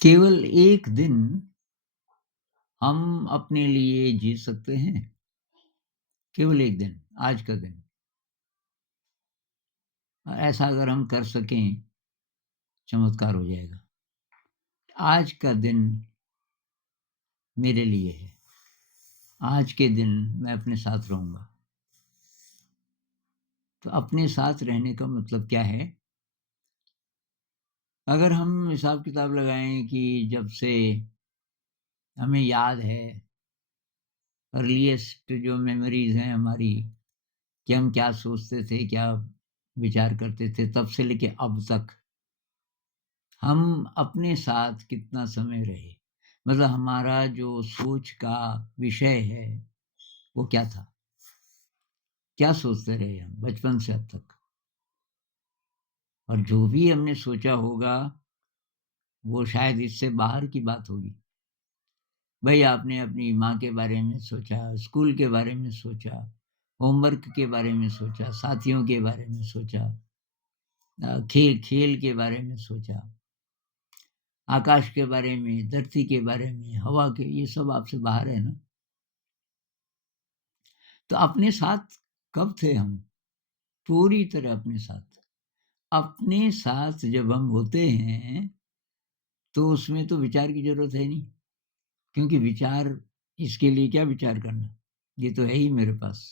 केवल एक दिन हम अपने लिए जी सकते हैं, केवल एक दिन, आज का दिन। ऐसा अगर हम कर सकें, चमत्कार हो जाएगा। आज का दिन मेरे लिए है, आज के दिन मैं अपने साथ रहूँगा। तो अपने साथ रहने का मतलब क्या है? अगर हम हिसाब-किताब लगाएँ कि जब से हमें याद है, अर्लीएस्ट जो मेमोरीज़ हैं हमारी, कि हम क्या सोचते थे, क्या विचार करते थे, तब से लेके अब तक हम अपने साथ कितना समय रहे? मतलब हमारा जो सोच का विषय है, वो क्या था? क्या सोचते रहे हम बचपन से अब तक? और जो भी हमने सोचा होगा, वो शायद इससे बाहर की बात होगी। भई आपने अपनी माँ के बारे में सोचा, स्कूल के बारे में सोचा, होमवर्क के बारे में सोचा, साथियों के बारे में सोचा, खेल के बारे में सोचा, आकाश के बारे में, धरती के बारे में, हवा के, ये सब आपसे बाहर है ना? तो अपने साथ कब थे हम? पूरी तरह अपने साथ। अपने साथ जब हम होते हैं, तो उसमें तो विचार की ज़रूरत है नहीं, क्योंकि विचार इसके लिए क्या विचार करना? ये तो है ही मेरे पास।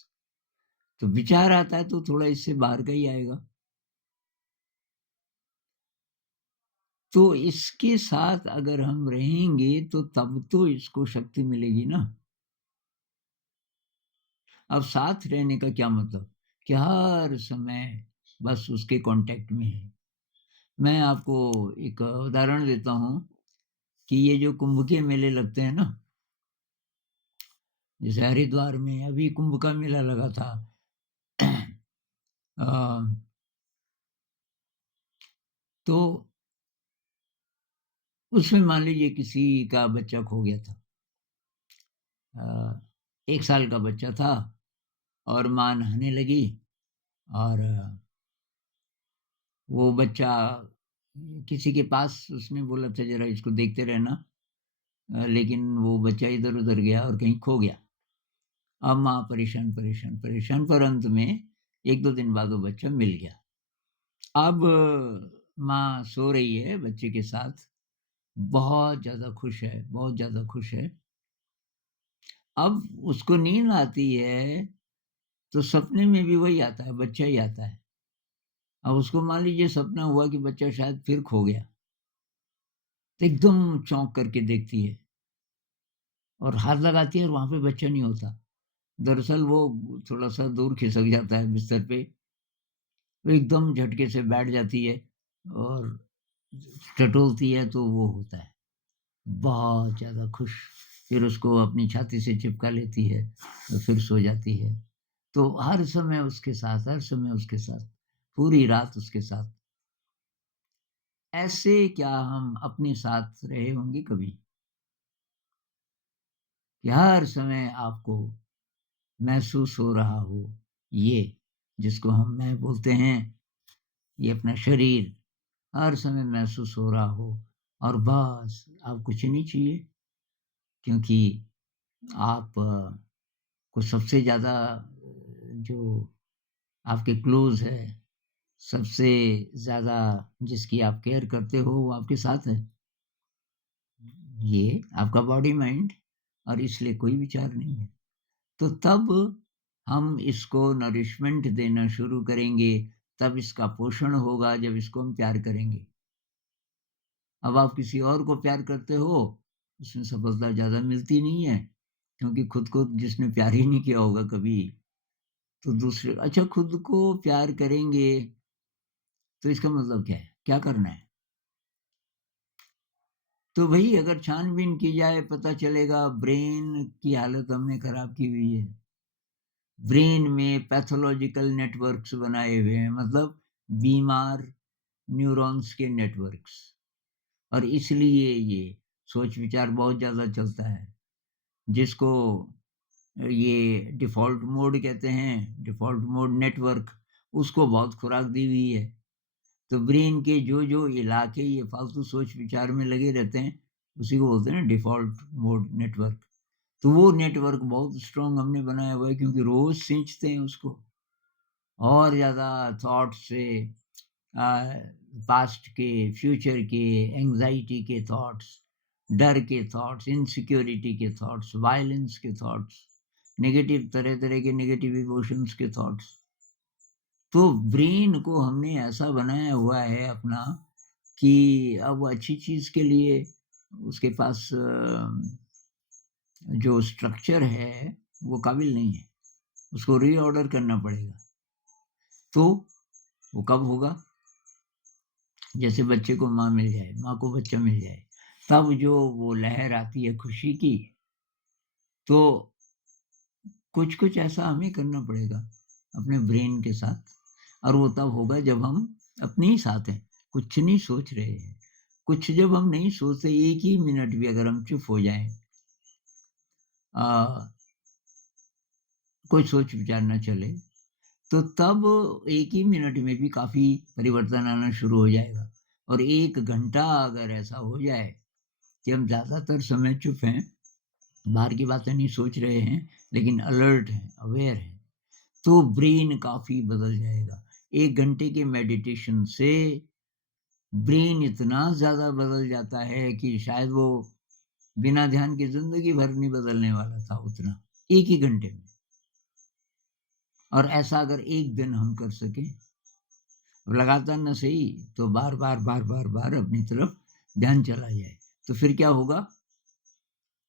तो विचार आता है तो थोड़ा इससे बाहर का ही आएगा। तो इसके साथ अगर हम रहेंगे, तो तब तो इसको शक्ति मिलेगी ना। अब साथ रहने का क्या मतलब? कि हर समय बस उसके कॉन्टैक्ट में हैं। मैं आपको एक उदाहरण देता हूँ कि ये जो कुंभ के मेले लगते हैं ना, जैसे हरिद्वार में अभी कुंभ का मेला लगा था। अ, तो उसमें मान लीजिए किसी का बच्चा खो गया था। अ, 1 साल का बच्चा था और माँ नहाने लगी और वो बच्चा किसी के पास उसने बोला था ज़रा इसको देखते रहना। लेकिन वो बच्चा इधर-उधर गया और कहीं खो गया। अब माँ परेशान, परेशान, परेशान पर अंत में 1-2 दिन बाद वो बच्चा मिल गया। अब माँ सो रही है बच्चे के साथ, बहुत ज़्यादा खुश है, बहुत ज़्यादा खुश है। अब उसको नींद आती है, तो सपने में भी वही आता है, बच्चा ही आता है। अब उसको मान लीजिए सपना हुआ कि बच्चा शायद फिर खो गया, तो एकदम चौंक करके देखती है और हाथ लगाती है और वहाँ पे बच्चा नहीं होता। दरअसल वो थोड़ा-सा दूर खिसक जाता है बिस्तर पे, तो एकदम झटके से बैठ जाती है और टटोलती है तो वो होता है। बहुत ज़्यादा खुश, फिर उसको अपनी छाती से चिपका लेती है, और फिर सो जाती है। तो हर समय उसके साथ, हर समय उसके साथ, पूरी रात उसके साथ। ऐसे क्या हम अपने साथ रहे होंगे कभी? कि हर समय आपको महसूस हो रहा हो, ये जिसको हम मैं बोलते हैं, ये अपना शरीर हर समय महसूस हो रहा हो और बस अब कुछ नहीं चाहिए, क्योंकि आप को सबसे ज़्यादा जो आपके क्लोज़ है, सबसे ज़्यादा जिसकी आप केयर करते हो, वो आपके साथ है। ये आपका बॉडी माइंड, और इसलिए कोई विचार नहीं है। तो तब हम इसको नरिशमेंट देना शुरू करेंगे, तब इसका पोषण होगा जब इसको हम प्यार करेंगे। अब आप किसी और को प्यार करते हो, उसमें सफलता ज़्यादा मिलती नहीं है, क्योंकि खुद को जिसने प्यार ही नहीं किया होगा कभी, तो दूसरे अच्छा खुद को प्यार करेंगे, तो इसका मतलब क्या है? क्या करना है? तो भई अगर छान-बीन की जाए पता चलेगा ब्रेन की हालत हमने खराब की हुई है। ब्रेन में पैथोलॉजिकल नेटवर्क्स बनाए हुए हैं, मतलब बीमार न्यूरॉन्स के नेटवर्क्स, और इसलिए ये सोच-विचार बहुत ज़्यादा चलता है, जिसको ये डिफ़ॉल्ट मोड कहते हैं, डिफ़ॉल्ट मोड नेटवर्क, उसको बहुत खुराक दी हुई है। तो ब्रेन के जो इलाके ये फालतू सोच विचार में लगे रहते हैं, उसी को बोलते हैं ना डिफ़ॉल्ट मोड नेटवर्क। तो वो नेटवर्क बहुत स्ट्रॉन्ग हमने बनाया हुआ है क्योंकि रोज़ खींचते हैं उसको और ज़्यादा थॉट से पास्ट के, फ्यूचर के, एंग्ज़ायटी के थॉट्स, डर के थॉट्स, इनसिक्योरिटी के थॉट्स, वायलेंस के थॉट्स, नेगेटिव तरह-तरह के नेगेटिव इमोशंस के थॉट्स। तो ब्रेन को हमने ऐसा बनाया हुआ है अपना कि अब वो अच्छी चीज़ के लिए उसके पास जो स्ट्रक्चर है, वो काबिल नहीं है। उसको रीऑर्डर करना पड़ेगा। तो वो कब होगा? जैसे बच्चे को माँ मिल जाए, माँ को बच्चा मिल जाए, तब जो वो लहर आती है खुशी की, तो कुछ-कुछ ऐसा हमें करना पड़ेगा अपने ब्रेन के साथ और वो तब होगा जब हम अपने ही साथ हैं, कुछ नहीं सोच रहे हैं। कुछ जब हम नहीं सोचते 1 ही मिनट भी अगर हम चुप हो जाएँ अ, कोई सोच विचार ना चले, तो तब 1 ही मिनट में भी काफ़ी परिवर्तन आना शुरू हो जाएगा। और 1 घंटा अगर ऐसा हो जाए कि हम ज़्यादातर समय चुप हैं, बाहर की बातें नहीं सोच रहे हैं, लेकिन अलर्ट हैं, अवेयर हैं, तो ब्रेन काफ़ी बदल जाएगा। 1 घंटे के मेडिटेशन से ब्रेन इतना ज़्यादा बदल जाता है कि शायद वो बिना ध्यान के ज़िंदगी भर नहीं बदलने वाला था उतना, 1 ही घंटे में। और ऐसा अगर 1 दिन हम कर सकें, लगातार ना सही तो बार-बार, बार-बार, बार अपनी तरफ ध्यान चला जाए। तो फिर क्या होगा?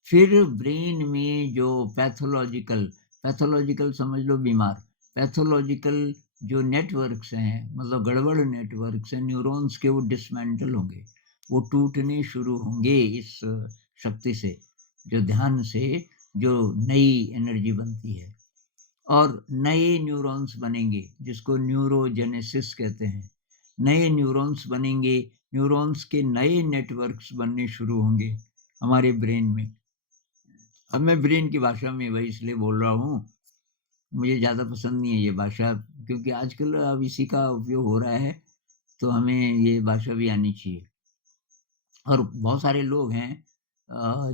फिर ब्रेन में जो पैथोलॉजिकल समझ लो बीमार, पैथोलॉजिकल जो नेटवर्क्स हैं, मतलब गड़बड़ नेटवर्क्स हैं, न्यूरॉन्स के वो डिसमेंटल होंगे, वो टूटने शुरू होंगे इस शक्ति से, जो ध्यान से जो नई एनर्जी बनती है और नए न्यूरॉन्स बनेंगे, जिसको न्यूरोजेनेसिस कहते हैं। नए न्यूरॉन्स बनेंगे, न्यूरॉन्स के नए नेटवर्क्स बनने शुरू होंगे हमारे ब्रेन में। अब मैं ब्रेन की भाषा में वही इसलिए बोल रहा हूँ, मुझे ज़्यादा पसंद नहीं है ये भाषा क्योंकि आजकल अब इसी का उपयोग हो रहा है, तो हमें ये भाषा भी आनी चाहिए। और बहुत सारे लोग हैं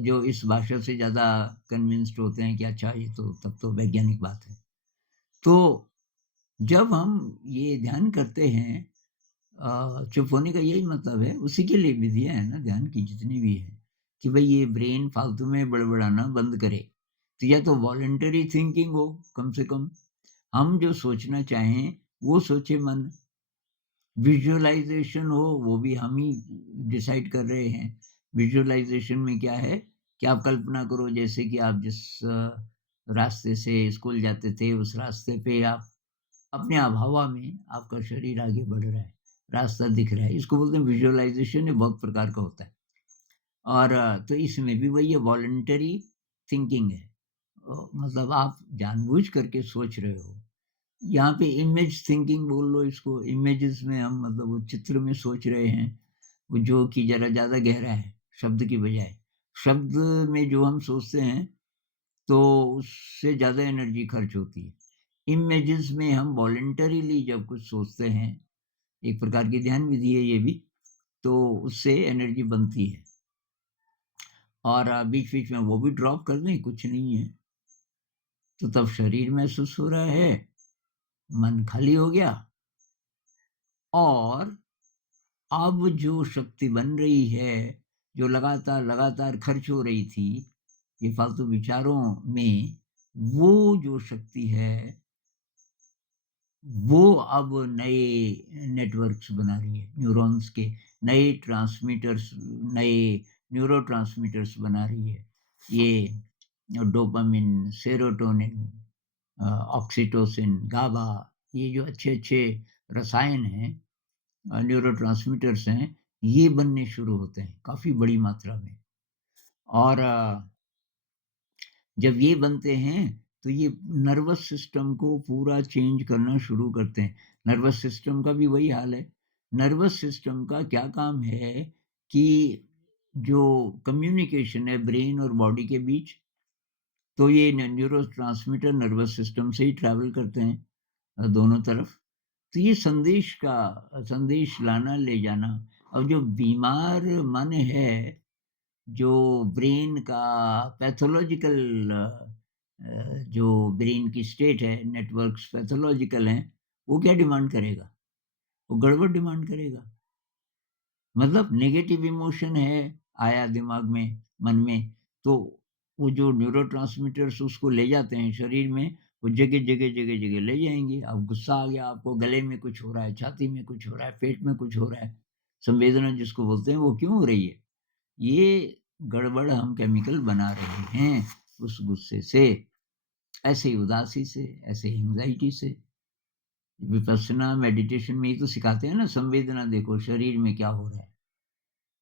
जो इस भाषा से ज़्यादा कन्विंस्ड होते हैं कि अच्छा ये तो तब तो वैज्ञानिक बात है। तो जब हम ये ध्यान करते हैं चुप होने का यही मतलब है, उसी के लिए विधियाँ हैं ना ध्यान की जितनी भी हैं, कि भई ये ब्रेन फालतू में बड़बड़ाना बंद करे। तो या तो वॉलंटरी थिंकिंग हो कम से कम, हम जो सोचना चाहें वो सोचे मन, विज़ुअलाइज़ेशन हो वो भी हम ही डिसाइड कर रहे हैं। विज़ुअलाइज़ेशन में क्या है कि आप कल्पना करो जैसे कि आप जिस रास्ते से स्कूल जाते थे उस रास्ते पे आप अपने आप हवा में आपका शरीर आगे बढ़ रहा है, रास्ता दिख रहा है। इसको बोलते हैं विज़ुअलाइज़ेशन, ये बहुत प्रकार का होता है। और तो इसमें भी वही है वॉलंटरी थिंकिंग है। मतलब आप जानबूझ करके सोच रहे हो। यहाँ पे इमेज थिंकिंग बोल लो इसको, इमेजेस में हम मतलब वो चित्र में सोच रहे हैं, वो जो कि ज़रा ज़्यादा गहरा है, शब्द की बजाय। शब्द में जो हम सोचते हैं, तो उससे ज़्यादा एनर्जी खर्च होती है। इमेजेस में हम वॉलंटरीली जब कुछ सोचते हैं, एक प्रकार की ध्यान विधि है ये भी, तो उससे एनर्जी बनती है। और बीच-बीच में वो भी ड्रॉप कर दें, कुछ नहीं है, तो तब शरीर महसूस हो रहा है, मन खाली हो गया और अब जो शक्ति बन रही है, जो लगातार खर्च हो रही थी, ये फालतू विचारों में, वो जो शक्ति है, वो अब नए नेटवर्क्स बना रही है, न्यूरॉन्स के नए ट्रांसमीटर्स, नए न्यूरोट्रांसमीटर्स बना रही है। ये डोपामाइन, सेरोटोनिन, ऑक्सीटोसिन, गाबा, ये जो अच्छे-अच्छे रसायन हैं, न्यूरोट्रांसमीटर्स हैं, ये बनने शुरू होते हैं काफ़ी बड़ी मात्रा में। और जब ये बनते हैं, तो ये नर्वस सिस्टम को पूरा चेंज करना शुरू करते हैं। नर्वस सिस्टम का भी वही हाल है। नर्वस सिस्टम का क्या काम है कि जो कम्युनिकेशन है ब्रेन और बॉडी के बीच, तो ये न्यूरोट्रांसमीटर नर्वस सिस्टम से ही ट्रैवल करते हैं दोनों तरफ। तो ये संदेश लाना, ले जाना। अब जो बीमार मन है, जो ब्रेन का पैथोलॉजिकल जो ब्रेन की स्टेट है, नेटवर्क्स पैथोलॉजिकल हैं, वो क्या डिमांड करेगा? वो गड़बड़ डिमांड करेगा। मतलब नेगेटिव इमोशन है, आया दिमाग में, मन में, तो वो जो न्यूरोट्रांसमीटर्स उसको ले जाते हैं शरीर में, वो जगह-जगह ले जाएँगे। अब गुस्सा आ गया आपको, गले में कुछ हो रहा है, छाती में कुछ हो रहा है, पेट में कुछ हो रहा है, संवेदना जिसको बोलते हैं, वो क्यों हो रही है? ये गड़बड़ हम केमिकल बना रहे हैं उस गुस्से से, ऐसे ही उदासी से, ऐसे ही एंग्ज़ायटी से। विपश्यना मेडिटेशन में ही तो सिखाते हैं ना, संवेदना देखो शरीर में क्या हो रहा है।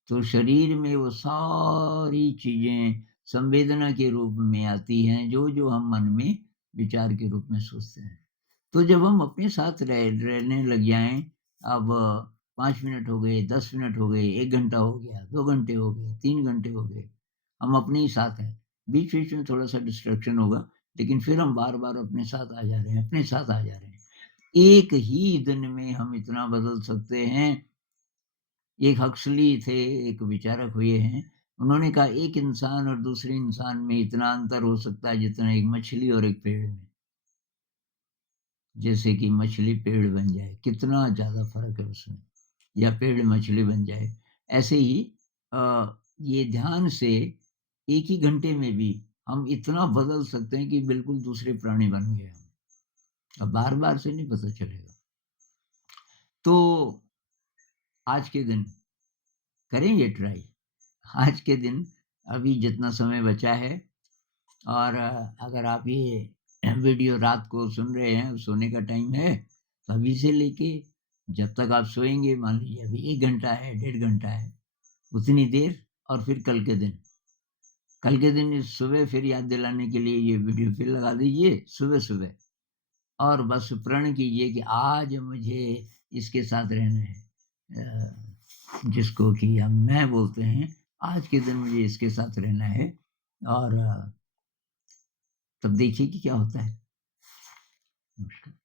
तो शरीर में वो सारी चीज़ें संवेदना के रूप में आती हैं, जो हम मन में विचार के रूप में सोचते हैं। तो जब हम अपने साथ रहने लग जाएँ, अब 5 मिनट हो गए, 10 मिनट हो गए, 1 घंटा हो गया, 2 घंटे हो गए, 3 घंटे हो गए, हम अपने ही साथ हैं। बीच-बीच में थोड़ा-सा डिस्ट्रैक्शन होगा, लेकिन फिर हम बार-बार अपने साथ आ जा रहे हैं, अपने साथ आ जा रहे हैं। एक ही दिन में हम इतना बदल सकते हैं। एक हक्सली थे, एक विचारक हुए हैं, उन्होंने कहा एक इंसान और दूसरे इंसान में इतना अंतर हो सकता है जितना एक मछली और एक पेड़ में। जैसे कि मछली पेड़ बन जाए, कितना ज़्यादा फ़र्क है उसमें, या पेड़ मछली बन जाए। ऐसे ही ये ध्यान से एक ही घंटे में भी हम इतना बदल सकते हैं कि बिल्कुल दूसरे प्राणी बन गए हम। अब बार-बार से नहीं पता चलेगा। तो आज के दिन करें ये ट्राई। आज के दिन अभी जितना समय बचा है, और अगर आप ये वीडियो रात को सुन रहे हैं, सोने का टाइम है, तो अभी से लेके जब तक आप सोएँगे, मान लीजिए अभी 1 घंटा है, डेढ़ घंटा है, उतनी देर, और फिर कल के दिन। कल के दिन सुबह फिर याद दिलाने के लिए ये वीडियो फिर लगा दीजिए सुबह-सुबह, और बस प्रण कीजिए कि आज मुझे इसके साथ रहना है। जिसको कि हम मैं बोलते हैं, आज के दिन मुझे इसके साथ रहना है, और तब देखिए कि क्या होता है। नमस्कार।